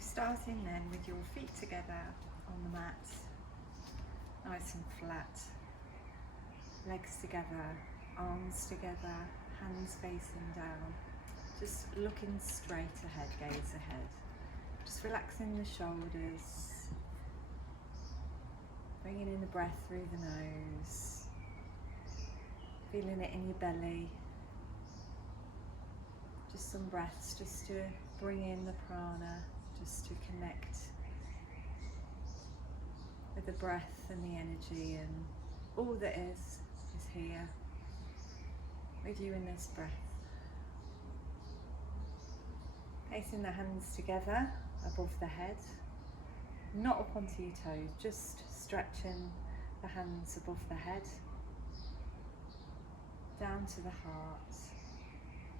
starting then with your feet together on the mat, nice and flat, legs together, arms together, hands facing down, just looking straight ahead, gaze ahead, just relaxing the shoulders, bringing in the breath through the nose, feeling it in your belly. Just some breaths just to bring in the prana, just to connect with the breath and the energy, and all that is here with you in this breath. Placing the hands together above the head, not up onto your toes, just stretching the hands above the head, down to the heart,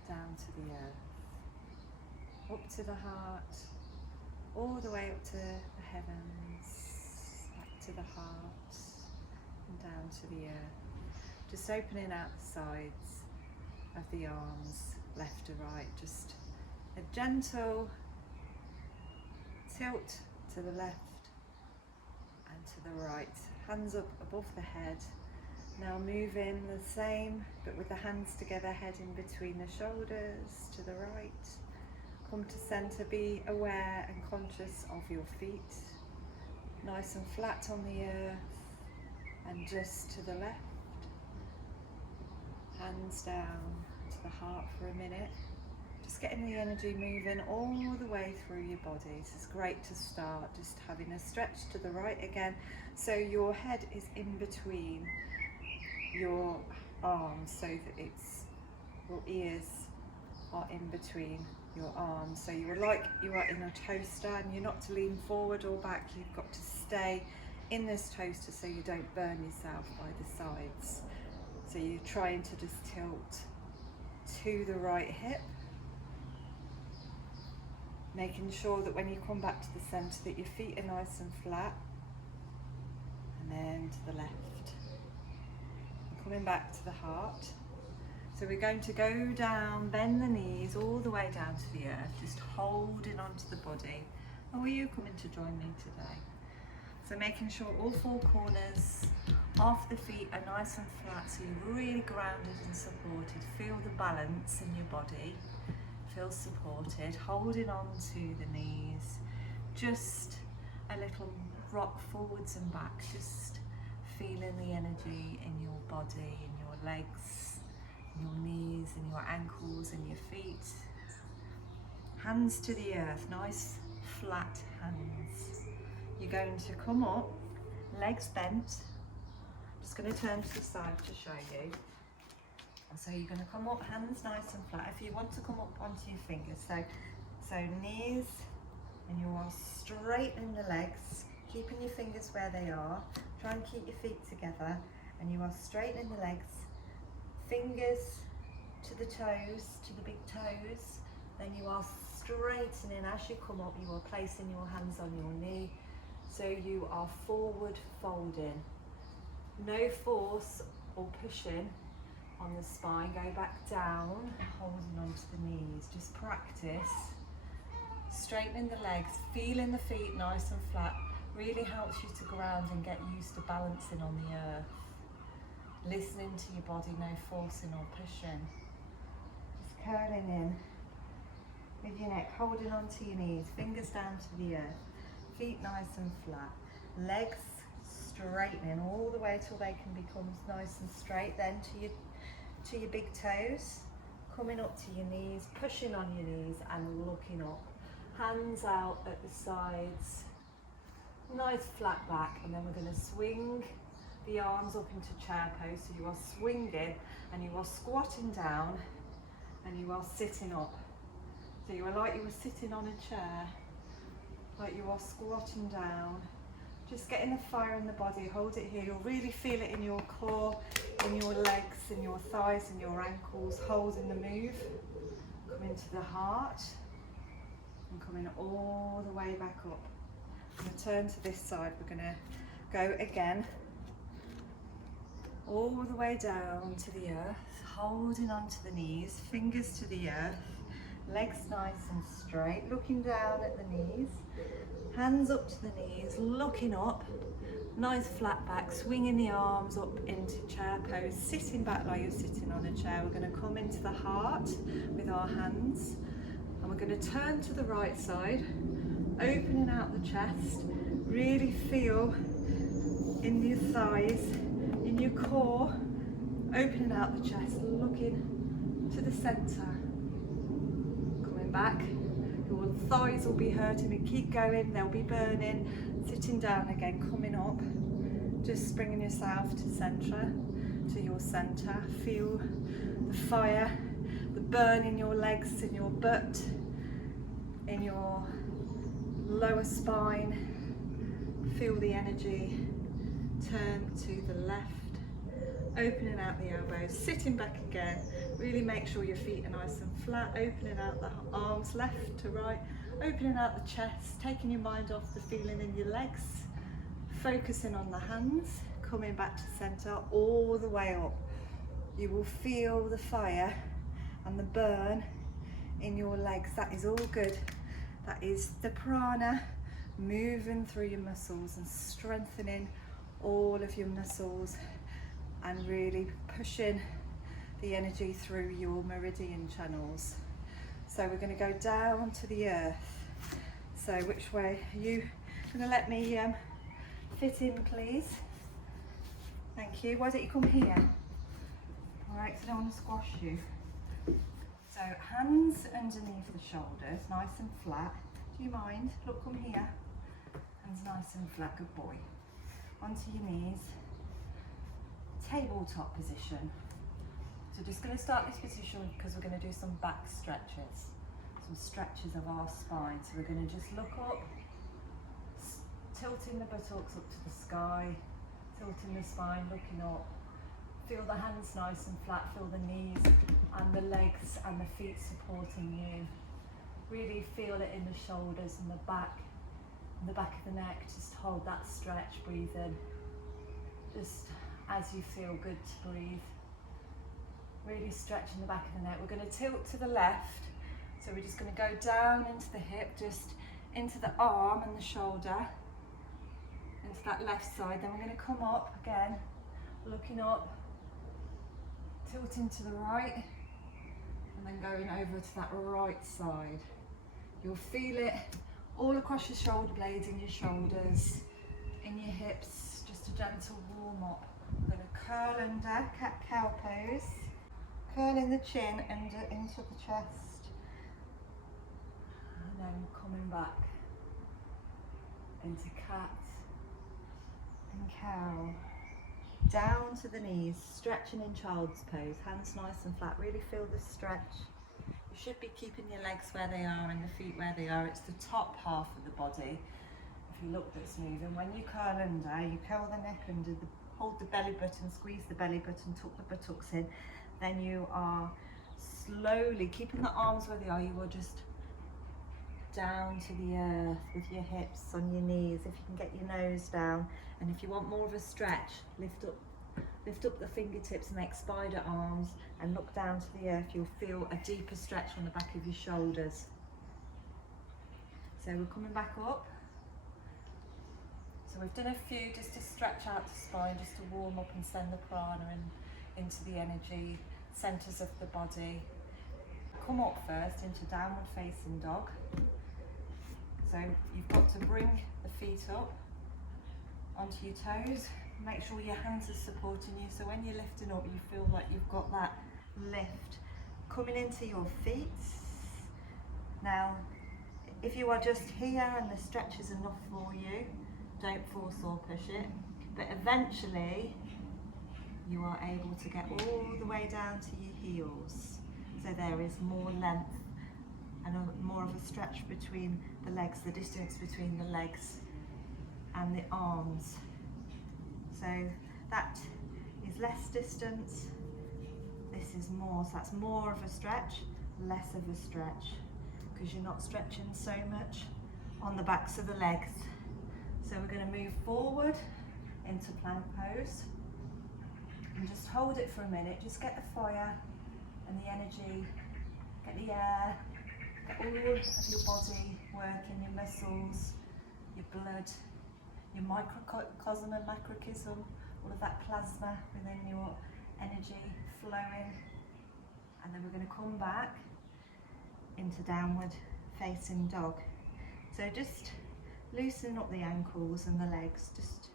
down to the earth, up to the heart, all the way up to the heavens, back to the heart, and down to the earth. Just opening out the sides of the arms, left to right, just a gentle tilt to the left and to the right. Hands up above the head. Now moving the same, but with the hands together, head in between the shoulders to the right. Come to centre, be aware and conscious of your feet. Nice and flat on the earth, and just to the left. Hands down to the heart for a minute. Just getting the energy moving all the way through your body. This is great to start, just having a stretch to the right again. So your head is in between your arms, so that your ears are in between your arms. So you're like you are in a toaster, and you're not to lean forward or back. You've got to stay in this toaster so you don't burn yourself by the sides. So you're trying to just tilt to the right hip, making sure that when you come back to the centre that your feet are nice and flat, and then to the left. Coming back to the heart. So we're going to go down, bend the knees all the way down to the earth, just holding onto the body. Or are you coming to join me today? So making sure all four corners of the feet are nice and flat, so you're really grounded and supported. Feel the balance in your body, feel supported, holding on to the knees. Just a little rock forwards and back, just feeling the energy in your body, in your legs, in your knees, in your ankles, in your feet. Hands to the earth, nice flat hands. You're going to come up, legs bent. Just going to turn to the side to show you. So you're going to come up, hands nice and flat. If you want to come up onto your fingers, so knees, and you are straightening the legs, keeping your fingers where they are. Try and keep your feet together, and you are straightening the legs, fingers to the toes, to the big toes. Then you are straightening as you come up. You are placing your hands on your knee, so you are forward folding. No force or pushing on the spine. Go back down, holding onto the knees. Just practice straightening the legs, feeling the feet nice and flat. Really helps you to ground and get used to balancing on the earth. Listening to your body, no forcing or pushing. Just curling in with your neck, holding onto your knees, fingers down to the earth, feet nice and flat, legs straightening all the way till they can become nice and straight. Then to your big toes, coming up to your knees, pushing on your knees and looking up. Hands out at the sides. Nice flat back, and then we're going to swing the arms up into chair pose. So you are swinging and you are squatting down and you are sitting up. So you are like you were sitting on a chair, like you are squatting down. Just getting the fire in the body, hold it here. You'll really feel it in your core, in your legs, in your thighs, in your ankles, holding the move. Come into the heart and coming all the way back up. I'm going to turn to this side. We're going to go again all the way down to the earth, holding onto the knees, fingers to the earth, Legs nice and straight, looking down at the knees. Hands up to the knees, looking up. Nice flat back, swinging the arms up into chair pose, sitting back like you're sitting on a chair. We're going to come into the heart with our hands, and we're going to turn to the right side, opening out the chest. Really feel in your thighs, in your core, opening out the chest, looking to the centre. Coming back, your thighs will be hurting, and keep going, they'll be burning. Sitting down again, coming up, just bringing yourself to centre, to your centre. Feel the fire, the burn in your legs, in your butt, in your lower spine. Feel the energy. Turn to the left, opening out the elbows, sitting back again. Really make sure your feet are nice and flat, opening out the arms left to right, opening out the chest, taking your mind off the feeling in your legs, focusing on the hands, coming back to centre, all the way up. You will feel the fire and the burn in your legs. That is all good. That is the prana moving through your muscles and strengthening all of your muscles and really pushing the energy through your meridian channels. So we're going to go down to the earth. So which way are you going to let me fit in, please? Thank you. Why don't you come here? All right, so I don't want to squash you. So hands underneath the shoulders, nice and flat. Do you mind? Look, come here. Hands nice and flat, good boy. Onto your knees. Tabletop position. So just going to start this position because we're going to do some back stretches, some stretches of our spine. So we're going to just look up, tilting the buttocks up to the sky, tilting the spine, looking up. Feel the hands nice and flat, feel the knees and the legs and the feet supporting you. Really feel it in the shoulders and the back of the neck. Just hold that stretch, breathe in. Just as you feel good to breathe. Really stretching the back of the neck. We're going to tilt to the left. So we're just going to go down into the hip, just into the arm and the shoulder, into that left side. Then we're going to come up again, looking up, tilting to the right, and then going over to that right side. You'll feel it all across your shoulder blades, in your shoulders, in your hips, just a gentle warm up. We're going to curl under, cat-cow pose. Curling the chin under into the chest, and then coming back into cat and cow. Down to the knees, stretching in child's pose, hands nice and flat. Really feel the stretch. You should be keeping your legs where they are and the feet where they are. It's the top half of the body, if you look, that's moving. When you curl under, you curl the neck under, hold the belly button, squeeze the belly button, tuck the buttocks in. Then you are slowly keeping the arms where they are. You are just down to the earth with your hips on your knees. If you can get your nose down, and if you want more of a stretch, lift up the fingertips, make spider arms, and look down to the earth. You'll feel a deeper stretch on the back of your shoulders. So we're coming back up. So we've done a few just to stretch out the spine, just to warm up and send the prana into the energy centers of the body. Come up first into downward facing dog. So you've got to bring the feet up onto your toes. Make sure your hands are supporting you, so when you're lifting up you feel like you've got that lift coming into your feet. Now if you are just here and the stretch is enough for you, don't force or push it, but eventually you are able to get all the way down to your heels, so there is more length and more of a stretch between the legs, the distance between the legs and the arms. So that is less distance, this is more, so that's more of a stretch, less of a stretch, because you're not stretching so much on the backs of the legs. So we're going to move forward into plank pose. And just hold it for a minute, just get the fire and the energy, get the air Get all of your body working, your muscles, your blood, your microcosm and macrocosm, all of that plasma within your energy flowing. And then we're going to come back into downward facing dog. So just loosen up the ankles and the legs, just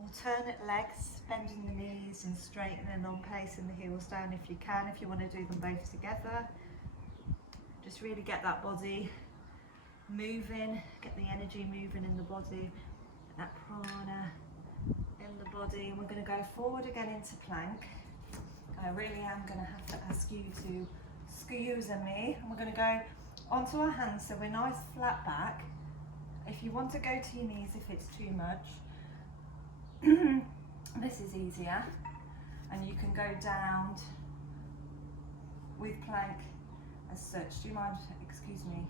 alternate legs, bending the knees and straightening on, placing the heels down if you can, if you want to do them both together. Just really get that body moving, get the energy moving in the body, get that prana in the body. And we're going to go forward again into plank. I really am going to have to ask you to excuse me. And we're going to go onto our hands so we're nice flat back. If you want to go to your knees if it's too much, this is easier. And you can go down with plank as such. Do you mind, excuse me,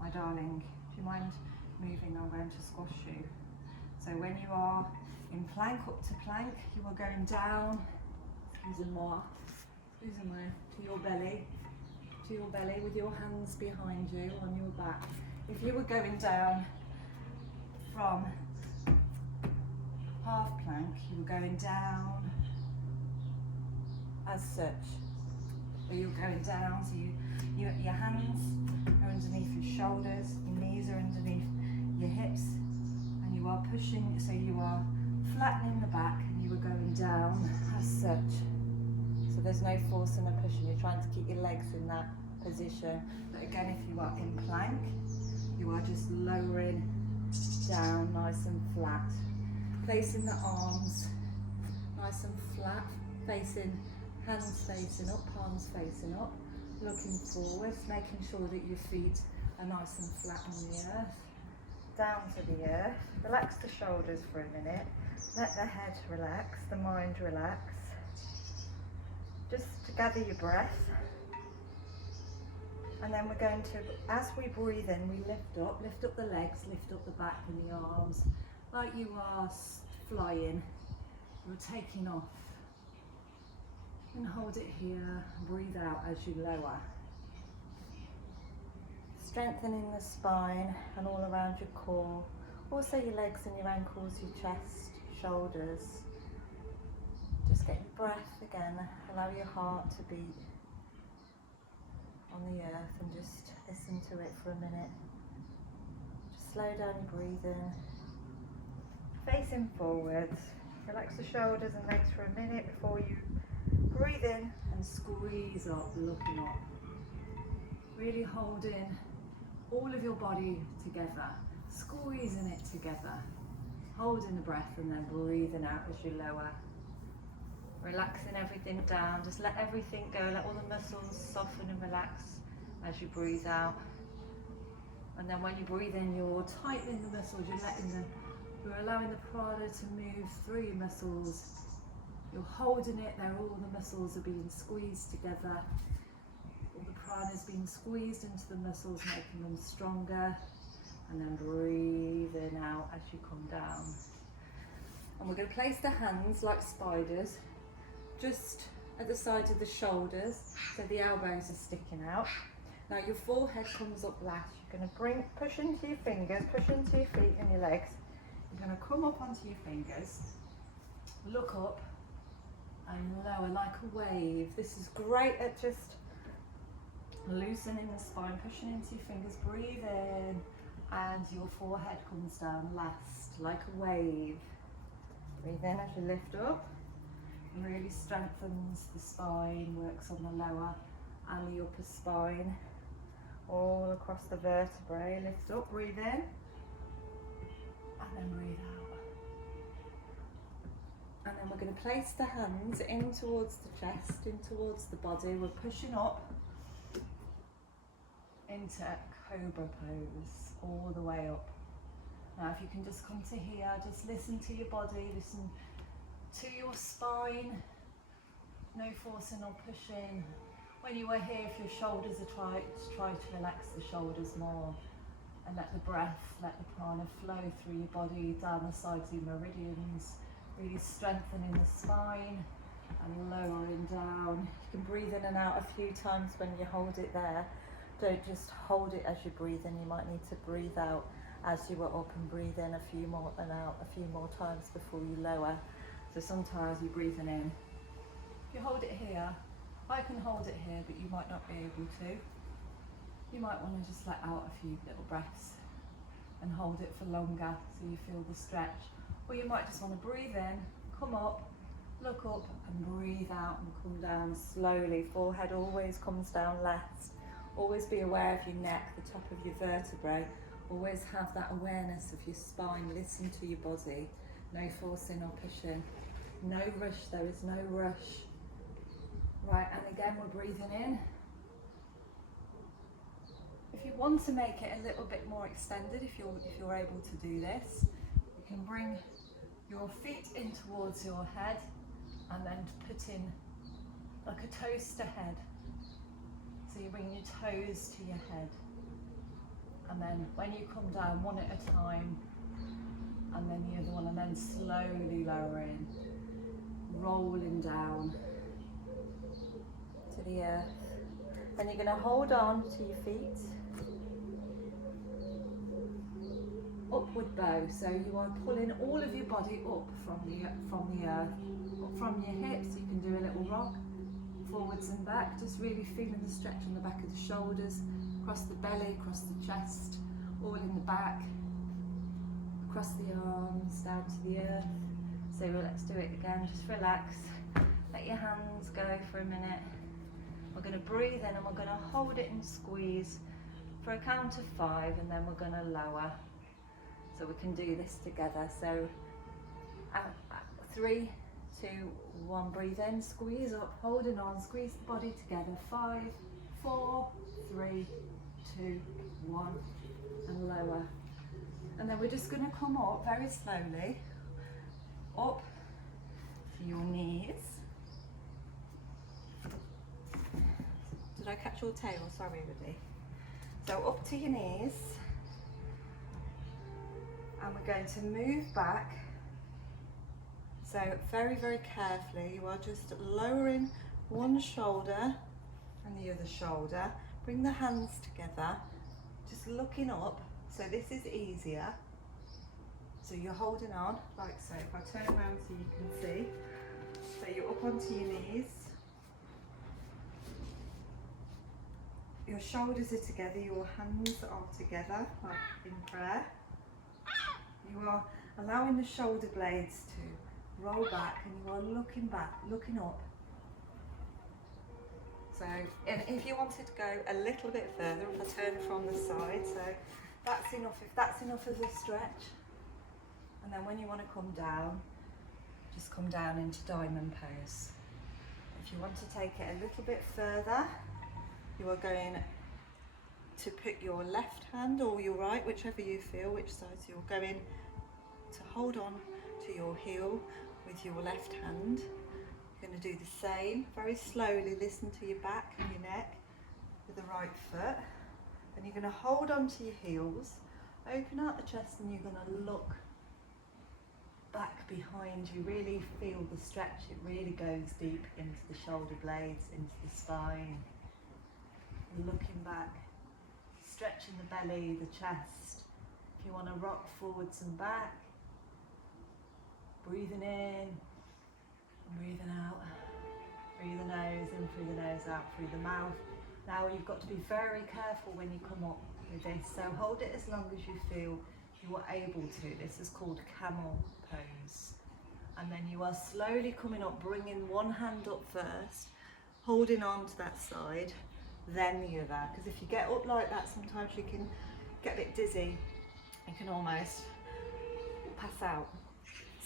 my darling, do you mind moving? I'm going to squash you. So when you are in plank, up to plank, you are going down, excusez-moi, to your belly with your hands behind you on your back. If you were going down from half plank, you were going down as such. Or you're going down, so your hands are underneath your shoulders, your knees are underneath your hips, and you are pushing, so you are flattening the back and you are going down as such. So there's no force and no pushing, you're trying to keep your legs in that position. But again, if you are in plank, you are just lowering down nice and flat. Placing the arms nice and flat, facing, hands facing up, palms facing up, looking forward, making sure that your feet are nice and flat on the earth. Down to the earth. Relax the shoulders for a minute. Let the head relax, the mind relax. Just to gather your breath. And then we're going to, as we breathe in, we lift up the legs, lift up the back and the arms, like you are flying, you're taking off. And hold it here, breathe out as you lower. Strengthening the spine and all around your core, also your legs and your ankles, your chest, your shoulders. Just get your breath again, allow your heart to beat on the earth and just listen to it for a minute. Just slow down your breathing. Facing forwards, relax the shoulders and legs for a minute before you breathe in and squeeze up, looking up. Really holding all of your body together, squeezing it together, holding the breath and then breathing out as you lower. Relaxing everything down, just let everything go, let all the muscles soften and relax as you breathe out. And then when you breathe in, you're tightening the muscles, you're allowing the prana to move through your muscles. You're holding it there, all the muscles are being squeezed together. All the prana is being squeezed into the muscles, making them stronger. And then breathing out as you come down. And we're going to place the hands like spiders, just at the side of the shoulders, so the elbows are sticking out. Now your forehead comes up last. You're going to push into your fingers, push into your feet and your legs. You're going to come up onto your fingers, look up and lower like a wave. This is great at just loosening the spine, pushing into your fingers, breathe in, and your forehead comes down last like a wave. Breathe in as you lift up. Really strengthens the spine, works on the lower and the upper spine, all across the vertebrae. Lift up, breathe in, and then breathe out. And then we're going to place the hands in towards the chest, in towards the body. We're pushing up into cobra pose, all the way up. Now if you can just come to here, just listen to your body, listen to your spine, no forcing or pushing. When you are here, if your shoulders are tight, try to relax the shoulders more and let the breath, let the prana flow through your body, down the sides of your meridians, really strengthening the spine and lowering down. You can breathe in and out a few times when you hold it there. Don't just hold it as you breathe in. You might need to breathe out as you are up and breathe in a few more and out a few more times before you lower. So sometimes you're breathing in. You hold it here. I can hold it here, but you might not be able to. You might want to just let out a few little breaths and hold it for longer so you feel the stretch. Or you might just want to breathe in, come up, look up and breathe out and come down slowly. Forehead always comes down last. Always be aware of your neck, the top of your vertebrae. Always have that awareness of your spine. Listen to your body. No forcing or pushing. No rush, there is no rush. Right, and again we're breathing in. If you want to make it a little bit more extended, if you're able to do this, you can bring your feet in towards your head and then put in like a toast to head. So you bring your toes to your head. And then when you come down, one at a time, and then the other one, and then slowly lowering, rolling down to the earth. Then you're going to hold on to your feet. Upward bow, so you are pulling all of your body up from the earth, up from your hips. You can do a little rock, forwards and back, just really feeling the stretch on the back of the shoulders, across the belly, across the chest, all in the back, across the arms, down to the earth. So let's do it again, just relax, let your hands go for a minute. We're going to breathe in and we're going to hold it and squeeze for a count of 5, and then we're going to lower. So we can do this together. So 3, 2, 1, breathe in, squeeze up, holding on, squeeze the body together. 5, 4, 3, 2, 1, and lower. And then we're just going to come up very slowly, up to your knees. Did I catch your tail? Sorry, Rudy. So up to your knees. And we're going to move back. So very, very carefully, you are just lowering one shoulder and the other shoulder. Bring the hands together, just looking up. So this is easier. So you're holding on, like so. If I turn around so you can see. So you're up onto your knees. Your shoulders are together, your hands are together, like in prayer. You are allowing the shoulder blades to roll back, and you are looking back, looking up. So, and if you wanted to go a little bit further, if I turn from the side, so that's enough, if that's enough of a stretch. And then when you want to come down, just come down into diamond pose. If you want to take it a little bit further, you are going to put your left hand or your right, whichever you feel, which side, so you're going to hold on to your heel with your left hand. You're going to do the same, very slowly, listen to your back and your neck with the right foot. And you're going to hold on to your heels, open out the chest, and you're going to look back behind you, really feel the stretch. It really goes deep into the shoulder blades, into the spine. Looking back, stretching the belly, the chest. If you want to rock forwards and back, breathing in, breathing out, through the nose, in through the nose, out through the mouth. Now you've got to be very careful when you come up with this, so hold it as long as you feel you are able to. This is called camel pose. And then you are slowly coming up, bringing one hand up first, holding on to that side, then the other, because if you get up like that, sometimes you can get a bit dizzy. You can almost pass out.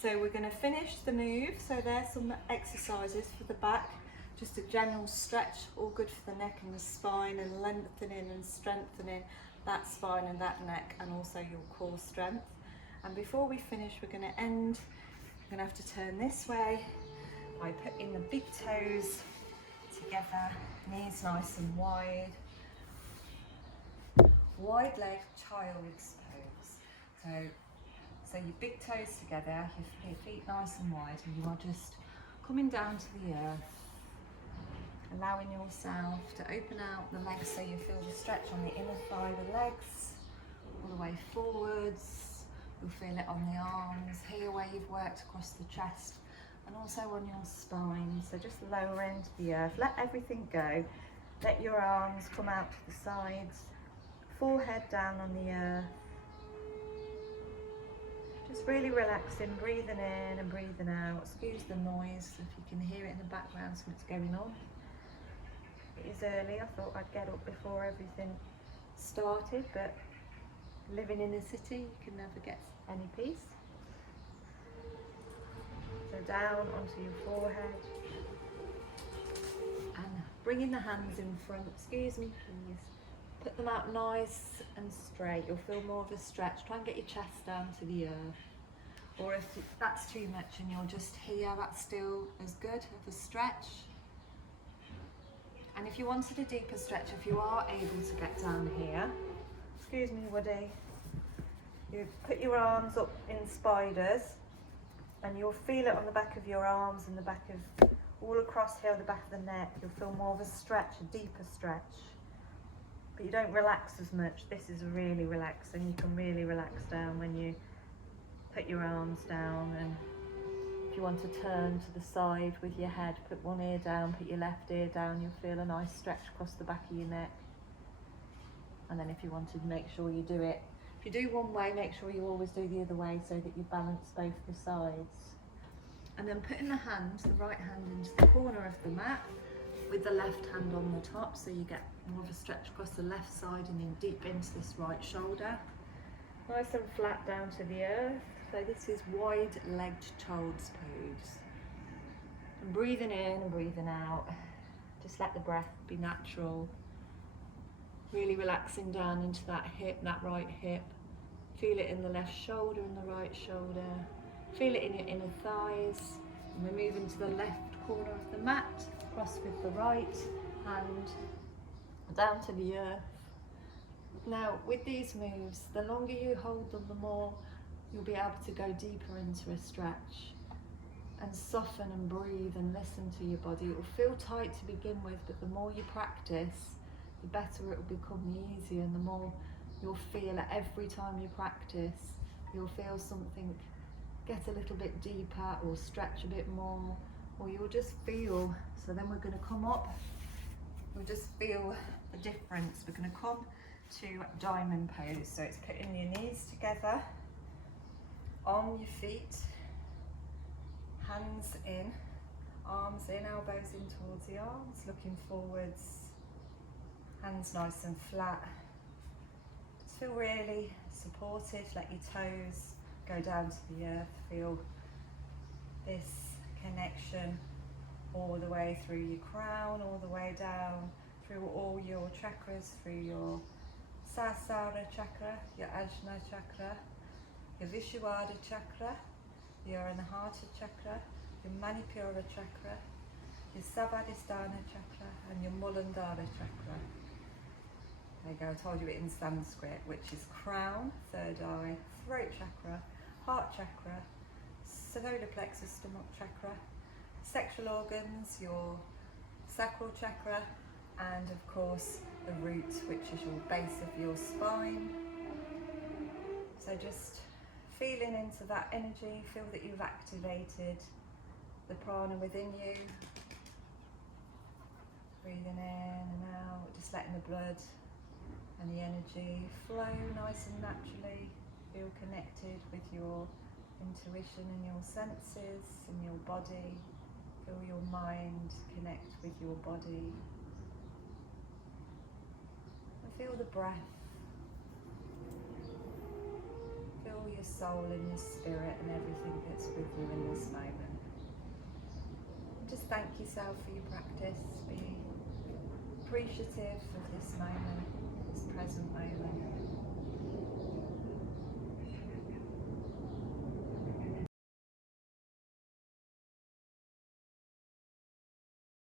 So we're going to finish the move. So there's some exercises for the back, just a general stretch, all good for the neck and the spine, and lengthening and strengthening that spine and that neck, and also your core strength. And before we finish, we're going to end, we're going to have to turn this way by putting the big toes together, knees nice and wide. Wide leg child's pose. So your big toes together, your feet nice and wide, and you are just coming down to the earth. allowing yourself to open out the legs so you feel the stretch on the inner thigh, the legs, all the way forwards. You'll feel it on the arms, here where you've worked across the chest, and also on your spine. So just lower into the earth, let everything go. Let your arms come out to the sides, forehead down on the earth. Just really relaxing, breathing in and breathing out. Excuse the noise, if you can hear it in the background, something's going on. It is early, I thought I'd get up before everything started, but living in the city, you can never get any peace. So down onto your forehead. And bringing the hands in front, excuse me please. Put them out nice and straight. You'll feel more of a stretch. Try and get your chest down to the earth. Or if that's too much and you're just here, that's still as good of a stretch. And if you wanted a deeper stretch, if you are able to get down here, excuse me Woody, you put your arms up in spiders and you'll feel it on the back of your arms and the back of, all across here, the back of the neck. You'll feel more of a stretch, a deeper stretch. But you don't relax as much. This is really relaxing. You can really relax down when you put your arms down, and if you want to turn to the side with your head, put one ear down, put your left ear down, you'll feel a nice stretch across the back of your neck. And then if you wanted, make sure you do it. If you do one way, make sure you always do the other way so that you balance both the sides. And then putting the hand, the right hand into the corner of the mat, with the left hand on the top, so you get more of a stretch across the left side and then deep into this right shoulder. Nice and flat down to the earth. So this is wide-legged child's pose. And breathing in and breathing out. Just let the breath be natural. Really relaxing down into that hip, that right hip. Feel it in the left shoulder and the right shoulder. Feel it in your inner thighs. And we're moving to the left corner of the mat. Cross with the right hand down to the earth. Now with these moves, the longer you hold them, the more you'll be able to go deeper into a stretch and soften and breathe and listen to your body. It will feel tight to begin with, but the more you practice, the better it will become, the easier, and the more you'll feel it. Every time you practice, you'll feel something get a little bit deeper or stretch a bit more, or you'll just feel. So then we're going to come up, we'll just feel the difference. We're going to come to diamond pose. So it's putting your knees together on your feet, hands in, arms in, elbows in towards the arms, looking forwards, hands nice and flat. Just feel really supported. Let your toes go down to the earth. Feel this connection all the way through your crown, all the way down through all your chakras, through your Sahasrara chakra, your Ajna chakra, your Vishuddha chakra, your Anahata chakra, your Manipura chakra, your Svadhisthana chakra, and your Muladhara chakra. There you go, I told you it in Sanskrit, which is crown, third eye, throat chakra, heart chakra, solar plexus, stomach chakra, sexual organs, your sacral chakra, and of course the root, which is your base of your spine. So just feeling into that energy, feel that you've activated the prana within you. Breathing in and out, just letting the blood and the energy flow nice and naturally. Feel connected with your intuition and your senses and your body. Feel your mind connect with your body. And feel the breath. Feel your soul and your spirit and everything that's with you in this moment. Just thank yourself for your practice. Be appreciative of this moment, this present